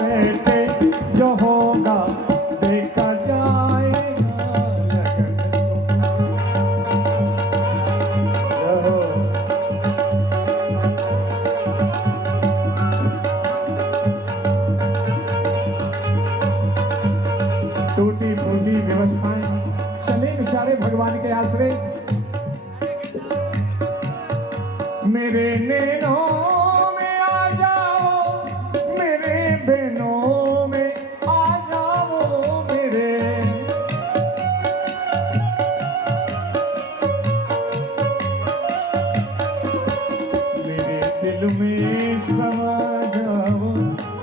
बैठे जो होगा देखा जाएगा लगन रहो। टूटी फूटी व्यवस्थाएं चले बेचारे भगवान के आश्रय। मेरे नैनों में आ जाओ, मेरे बहनों में आ जाओ, मेरे दिल में समा जाओ,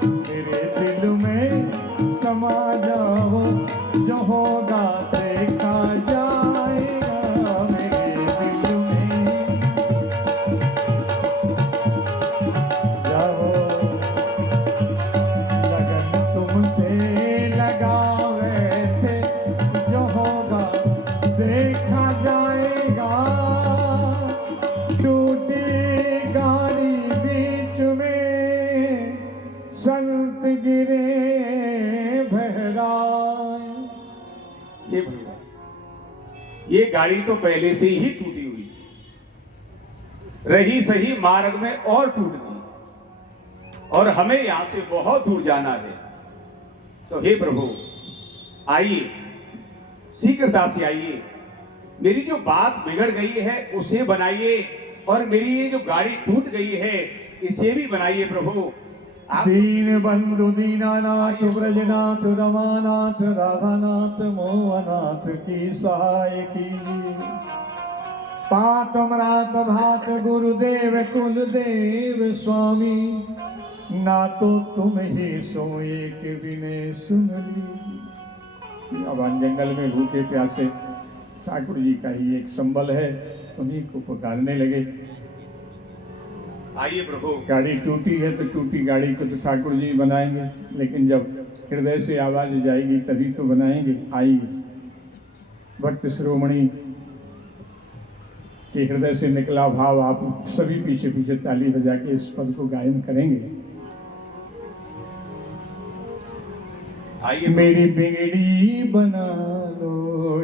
मेरे दिल में समा जाओ, जो होगा देखा जाएगा मेरे दिल में जाओ। लगन तुमसे लगावे थे, जो होगा देखा जाएगा। टूटी गाड़ी बीच में संत गिरे बहराए। ये भगवान, ये गाड़ी तो पहले से ही टूटी हुई थी, रही सही मार्ग में और टूट गई, और हमें यहां से बहुत दूर जाना है। तो हे प्रभु आइए, शीघ्रता से आइए, मेरी जो बात बिगड़ गई है उसे बनाइए, और मेरी ये जो गाड़ी टूट गई है इसे भी बनाइए प्रभु। दीन बंधु दीनानाथ ब्रजनाथ रमानाथ राधानाथ मोहनाथ की सहाय की। तात मरात भात गुरुदेव कुलदेव स्वामी, ना तो तुम ही सो एक विनय सुन ली। अब जंगल में भूखे प्यासे ठाकुर जी का ही एक संबल है, उन्हीं को पुकारने लगे। आइए प्रभु। गाड़ी टूटी है तो टूटी गाड़ी को तो ठाकुर जी बनाएंगे, लेकिन जब हृदय से आवाज जाएगी तभी तो बनाएंगे। आइए, भक्त शिरोमणि के हृदय से निकला भाव आप सभी पीछे पीछे ताली बजा के इस पद को गायन करेंगे। आइए। मेरी बिगड़ी बना लो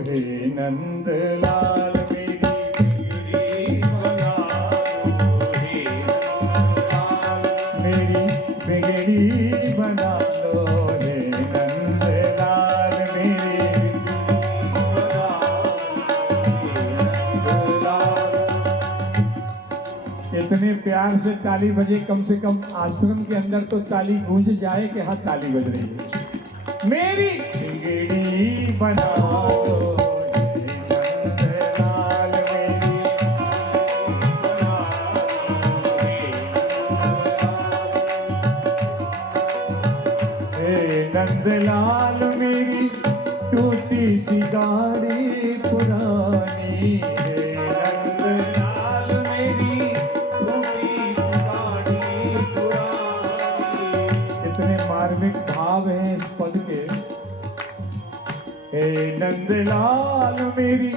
हे नंदलाल, बना लो हे नंदलाल, मेरी इतने प्यार से ताली बजे, कम से कम आश्रम के अंदर तो ताली गूंज जाए कि हाँ ताली बज रही है। मेरी बिगड़ी बना लो नंदलाल, मेरी टूटी सी गाड़ी पुरानी है। नंदलाल, मेरी टूटी सी गाड़ी पुरानी। इतने मार्मिक भाव हैं इस पद के। हे नंदलाल, मेरी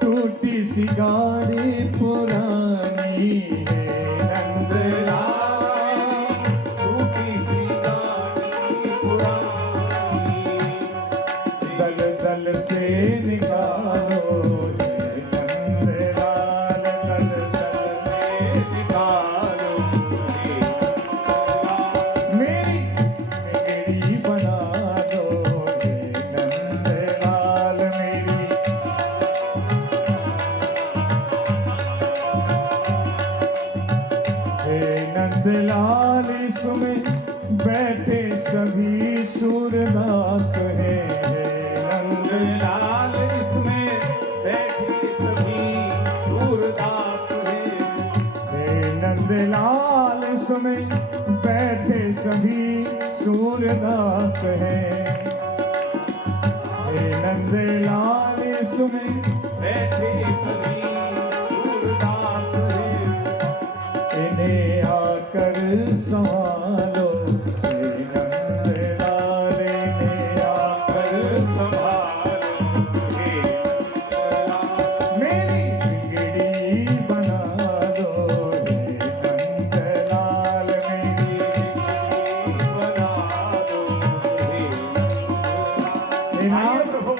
टूटी सी गाड़ी पुरानी है। नंदलाल, दल दल से निकालो नंदलाल, दल दल से निकालो मेरी बिगड़ी बना दो नंदलाल, मेरी हे नंदलाल, इसमें बैठे सभी सूरदास हैं। नंदलाल, इसमें बैठे सभी सूरदास हैं। हे नंदलाल, इसमें बैठे सभी सूरदास हैं। हे नंदलाल, इसमें बैठे सभी सूरदास हैं। इन्हें आकर संभालो लेना। आइए प्रभु,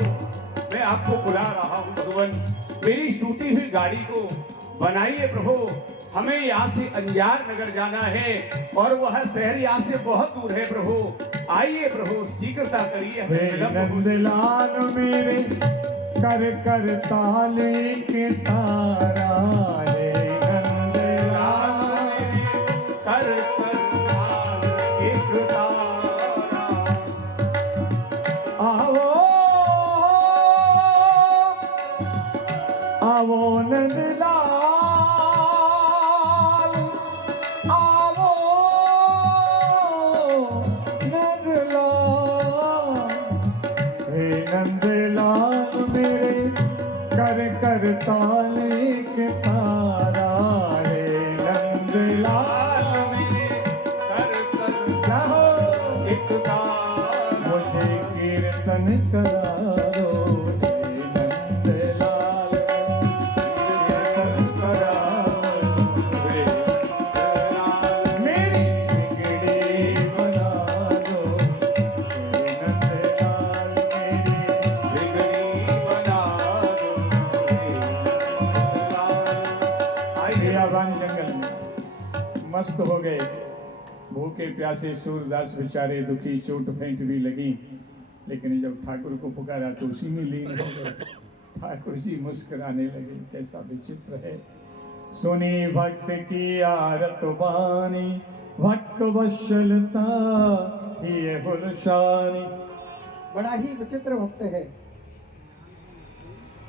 मैं आपको बुला रहा हूँ भगवान। मेरी इस टूटी हुई गाड़ी को बनाइए प्रभु। हमें यहाँ से अंजार नगर जाना है और वह शहर यहाँ से बहुत दूर है प्रभु। आइए प्रभु, शीघ्रता करिए, हमें हे विलंब हो- नंदलाल मेरे कर कर ताले के तारा, हे नंदलाल कर कर ताल एक तारा। आओ आओ नंदलाल आओ नंदलाल, हे नंदलाल मेरे कर कर ताले के तारा, हे नंदलाल कर कर जाओ एक तारा। मुझे कीर्तन करारो, हे नंदलाल कीर्तन करारो, वे लाल मेरी बिगड़ी बना दो, हे नंदलाल मेरी। बिगड़ी बना दो रे लाल। आइए बियाबान जंगल में मस्त हो गए, भूखे प्यासे सूरदास बेचारे दुखी, चोट फेंट भी लगी, लेकिन जब ठाकुर को पुकारा तो उसी में लीन हो गए। ठाकुर जी मुस्कुराने लगे, कैसा विचित्र है। सुनी भक्त की आरत बानी, भक्त वत्सलता ये गुलशानी। बड़ा ही विचित्र भक्त है।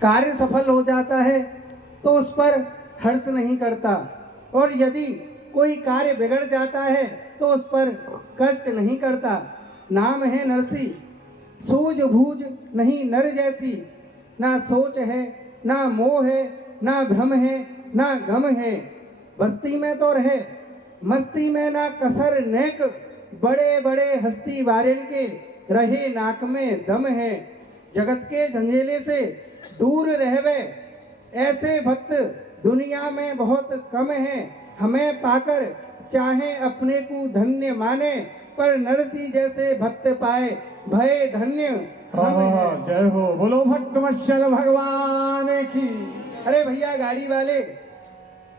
कार्य सफल हो जाता है तो उस पर हर्ष नहीं करता, और यदि कोई कार्य बिगड़ जाता है तो उस पर कष्ट नहीं करता। नाम है नरसी, सूझबूझ नहीं नर जैसी। ना सोच है, ना मोह है, ना भ्रम है, ना गम है। बस्ती में तो रहे, मस्ती में ना कसर नेक। बड़े बड़े हस्ती वारिन के रहे नाक में दम है। जगत के झंझेले से दूर रहवे, ऐसे भक्त दुनिया में बहुत कम है। हमें पाकर चाहे अपने को धन्य माने, पर नरसी जैसे भक्त पाए भय धन्य हम हैं। जय हो, बोलो भक्त वत्सल भगवान की। अरे भैया गाड़ी वाले,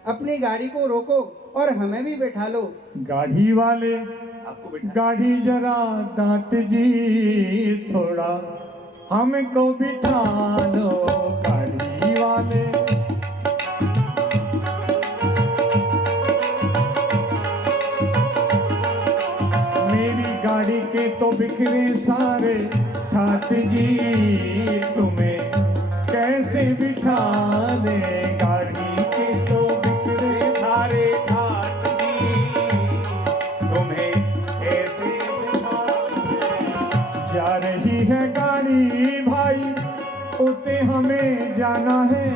अपनी गाड़ी को रोको और हमें भी बैठा लो। गाड़ी वाले आपको बैठा गाड़ी जरा डांट जी, थोड़ा हमको बिठा लो गाड़ी वाले। मेरी गाड़ी के तो बिखरे सारे ठाट जी, तुम्हें कैसे बिठा दे। गाड़ी के तो बिखरे सारे ठाट जी, तुम्हें कैसे बिठा जा रही है गाड़ी भाई, उते हमें जाना है।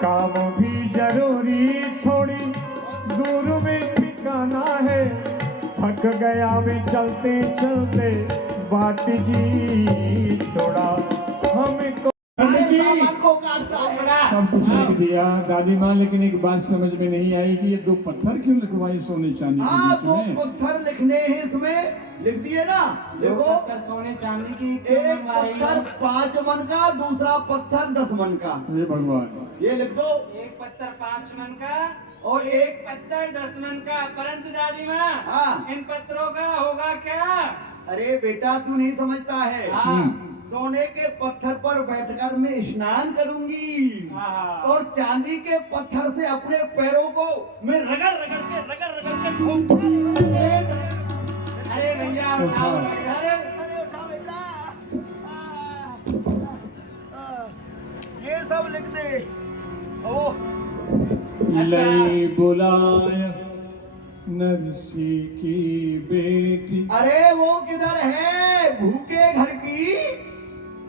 काम भी जरूरी, थोड़ी दूर में ठिकाना है। थक गया मैं चलते चलते बाट जी, थोड़ा हमको सामान को काटता है। सब कुछ लिख दिया दादी माँ, लेकिन एक बात समझ में नहीं आई कि ये दो पत्थर क्यों लिखवाई सोने चांदी हाँ, के तो बीच में। पत्थर लिखने हैं इसमें, लिख दिए ना। देखो, सोने चांदी की एक पत्थर 5 मन का, दूसरा पत्थर 10 मन का। हे भगवान, ये लिख दो। एक पत्थर 5 मन का और एक पत्थर 10 मन का। परंतु दादी माँ, हाँ। इन पत्थरों का होगा क्या? अरे बेटा, तू नहीं समझता है। हाँ। सोने के पत्थर पर बैठकर मैं स्नान करूंगी, हाँ। और चांदी के पत्थर से अपने पैरों को मैं रगड़ रगड़ के ठोकूंगा। अरे भैया उठा। अरे उठा बेटा। ये सब लिख दे। ओ, लई बुलाया नरसी की बेटी। अरे वो किधर है भूखे घर की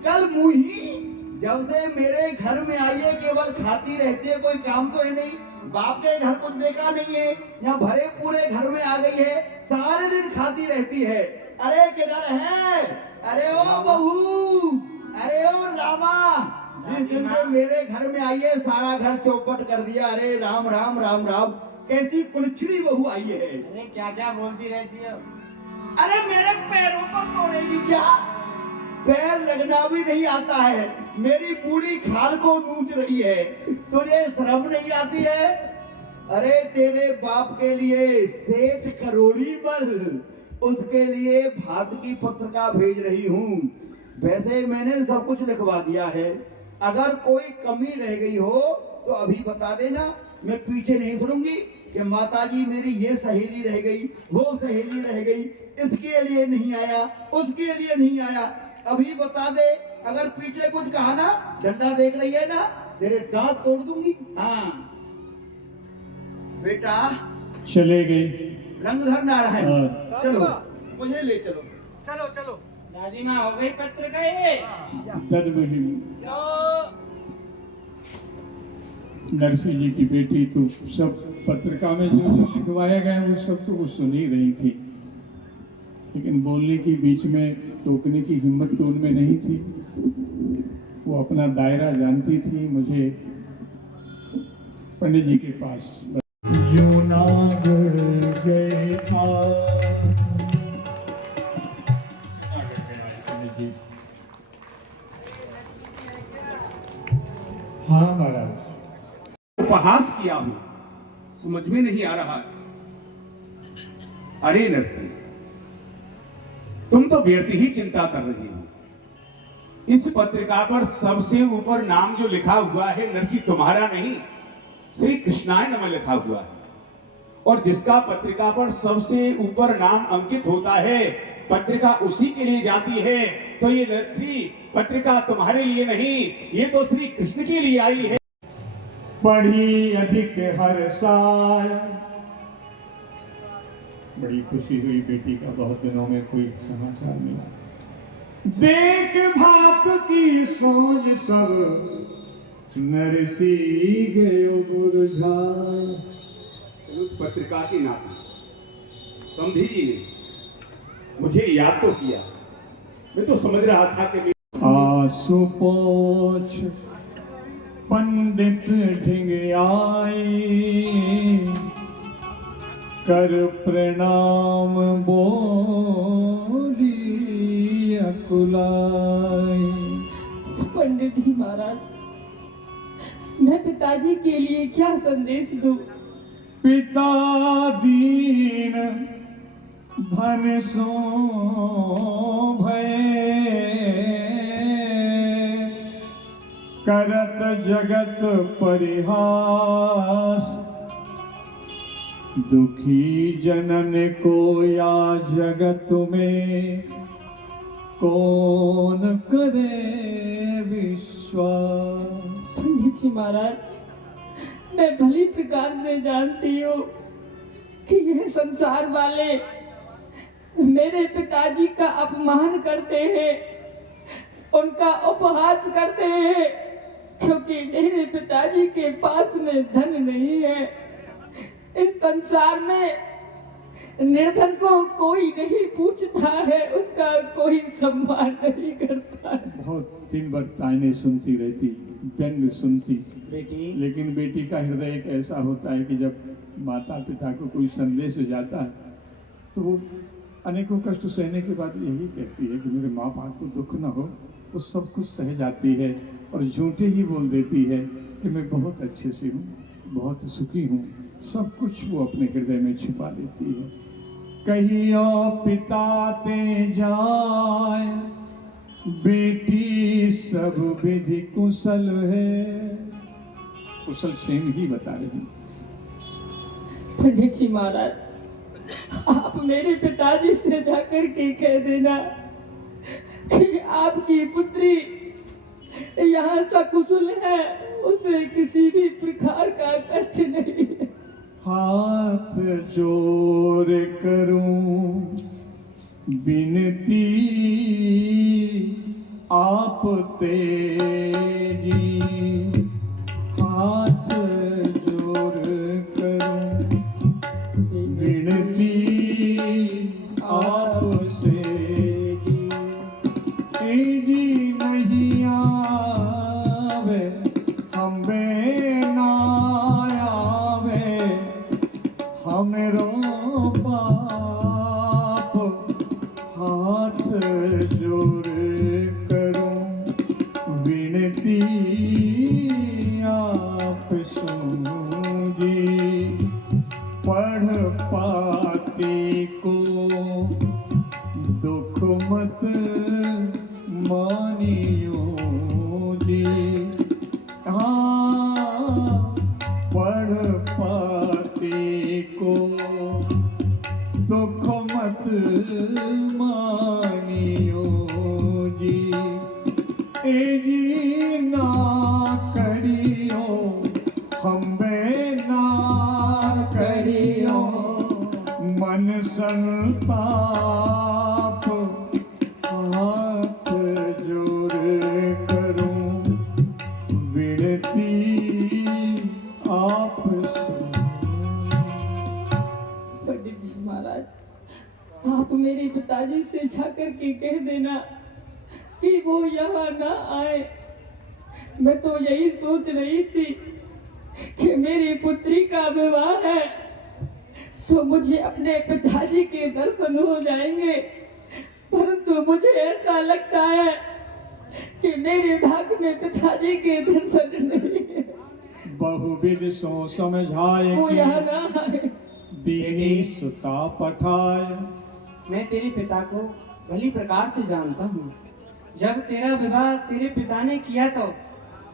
कल मुही? जब से मेरे घर में आई है केवल खाती रहती है, कोई काम तो है नहीं। बाप के घर कुछ देखा नहीं है, यहाँ भरे पूरे घर में आ गई है, सारे दिन खाती रहती है। अरे किधर है? अरे ओ बहू, अरे ओ रामा, जिस दिन से मेरे घर में आई है सारा घर चौपट कर दिया। अरे राम राम राम राम, कैसी कुलछड़ी बहू आई है। अरे क्या क्या बोलती रहती हो? अरे मेरे पैरों को तोड़ेगी क्या? पैर लगना भी नहीं आता है, मेरी बूढ़ी खाल को नोच रही है, तुझे शर्म नहीं आती है? अरे तेरे बाप के लिए सेठ करोड़ी बल, उसके लिए भात की पत्रिका भेज रही हूँ। वैसे मैंने सब कुछ लिखवा दिया है, अगर कोई कमी रह गई हो तो अभी बता देना, मैं पीछे नहीं सुनूंगी कि माताजी मेरी ये सहेली रह गई, वो सहेली रह गई, इसके लिए नहीं आया, उसके लिए नहीं आया। अभी बता दे, अगर पीछे कुछ कहा ना, डंडा देख रही है ना, तेरे दांत तोड़ दूंगी। हाँ बेटा चले गए। रंगधर नारायण, हाँ। चलो मुझे ले चलो। चलो चलो। दादी माँ हो गई पत्र का ये। तद वही चलो नरसिंह जी की बेटी तो सब पत्रिका में जो जो लिखवाया गया वो सब तो वो सुन ही रही थी, लेकिन बोलने की बीच में टोकने की हिम्मत तो उनमें नहीं थी। वो अपना दायरा जानती थी। मुझे पंडित जी के पास जूनागढ़ गए था। पंडित जी, हाँ महाराज। उपहास किया हूं, समझ में नहीं आ रहा। अरे नरसिंह, तुम तो व्यर्थ ही चिंता कर रही हो। इस पत्रिका पर सबसे ऊपर नाम जो लिखा हुआ है नरसिंह तुम्हारा नहीं, श्री कृष्णाय नमः लिखा हुआ है। और जिसका पत्रिका पर सबसे ऊपर नाम अंकित होता है, पत्रिका उसी के लिए जाती है। तो ये नरसिंह पत्रिका तुम्हारे लिए नहीं, ये तो श्री कृष्ण के लिए आई है। पढ़ी अधिक हर्षाय। बड़ी खुशी हुई, बेटी का बहुत दिनों में कोई समाचार मिला। देख भात की सोच सब नरसिंह गयो बुरझाय। उस पत्रिका की नाती समधी जी ने मुझे याद तो किया। मैं तो समझ रहा था कि आसु पोछ पंडित ढिंग आए, कर प्रणाम बोली अकुलाई। पंडित जी महाराज, मैं पिताजी के लिए क्या संदेश दूं? पिता दीन धन सो भय, करत जगत परिहास। दुखी जनन को या जगत में, कौन करे विश्वास। पंडित जी महाराज, मैं भली प्रकार से जानती हूँ कि यह संसार वाले मेरे पिताजी का अपमान करते हैं, उनका उपहास करते हैं, क्योंकि मेरे पिताजी के पास में धन नहीं है। इस संसार में निर्धन को कोई नहीं पूछता है, उसका कोई सम्मान नहीं करता है। बहुत दिन भर ताने सुनती रहती, व्यंग सुनती, बेटी लेकिन बेटी का हृदय एक ऐसा होता है कि जब माता पिता को कोई संदेश जाता है तो वो अनेकों कष्ट सहने के बाद यही कहती है कि मेरे माँ बाप को दुख न हो। वो सब कुछ सह जाती है और झूठे ही बोल देती है कि मैं बहुत अच्छे से हूँ, बहुत सुखी हूँ। सब कुछ वो अपने हृदय में छुपा लेती है। कहियो पिता ते जाय, बेटी सब विधि कुशल है। कुशल क्षेम ही बता रही। पंडित जी महाराज, आप मेरे पिताजी से जाकर के कह देना कि आपकी पुत्री यहाँ सकुशल है, उसे किसी भी प्रकार का कष्ट नहीं है। हाथ जोड़ करूं बिनती आप तेजी, हाथ जोड़ करूं बिनती आप से जी। नहीं आवे हमें ना आवे, हमरो बाप हाथ जोड़ मानियो जी, ए जी ना करियो हम्बे ना करियो, मन संताप हाथ जोड़ करूं विनती आप पंडित जी महाराज, आप मेरे पिताजी से जाकर के कह देना कि वो यहाँ ना आए। मैं तो यही सोच रही थी कि मेरी पुत्री का विवाह है तो मुझे अपने पिताजी के दर्शन हो जाएंगे, परंतु मुझे ऐसा लगता है कि मेरे भाग्य में पिताजी के दर्शन नहीं है। बहुविध सो समझाए वो कि यहाँ ना आए। दीनी सुता पठाए। मैं तेरे पिता को भली प्रकार से जानता हूँ। जब तेरा विवाह तेरे पिता ने किया तो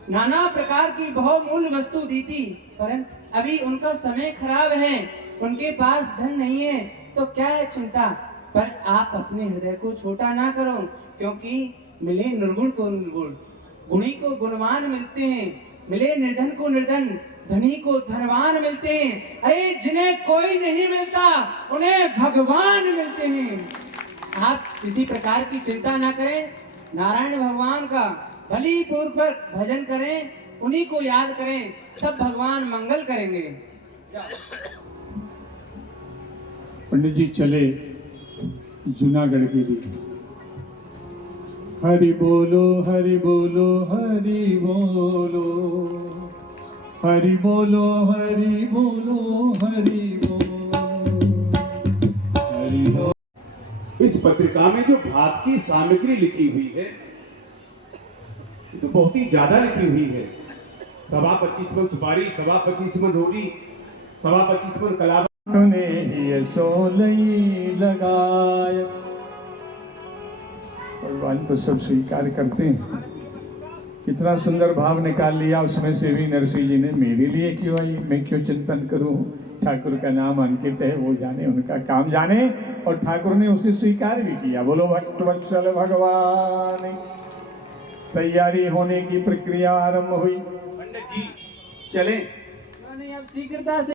नाना प्रकार की बहुमूल्य वस्तु दी थी, परंतु अभी उनका समय खराब है, उनके पास धन नहीं है, तो क्या है चिंता। पर आप अपने हृदय को छोटा ना करो, क्योंकि मिले निर्गुण को निर्गुण, गुणी को गुणवान मिलते हैं, मिले निर्धन को निर्धन, धनी को धनवान मिलते हैं। अरे जिन्हें कोई नहीं मिलता उन्हें भगवान मिलते हैं। आप किसी प्रकार की चिंता ना करें, नारायण भगवान का भली पूर्वक भजन करें, उन्हीं को याद करें, सब भगवान मंगल करेंगे। पंडित जी चले जूनागढ़ की रीत। हरि बोलो हरि बोलो हरि बोलो, हरि बोलो हरि बोलो हरि बोलो, हरि बोलो। इस पत्रिका में जो भात की सामग्री लिखी हुई है ये तो बहुत ही ज्यादा लिखी हुई है। 25 मन सुपारी, 25 मन रोटी, 25 मन कलावा। तूने ही सोलई लगाय। भगवान तो सब स्वीकार करते हैं। कितना सुंदर भाव निकाल लिया उसमें से भी नरसिंह जी ने, मेरे लिए क्यों आई, मैं क्यों चिंतन करूं, ठाकुर का नाम अंकित है, वो जाने, उनका काम जाने। और ठाकुर ने उसे स्वीकार भी किया। बोलो भक्त वत्सल भगवान। तैयारी होने की प्रक्रिया आरंभ हुई। पंडित जी चलें। अब शीघ्रता से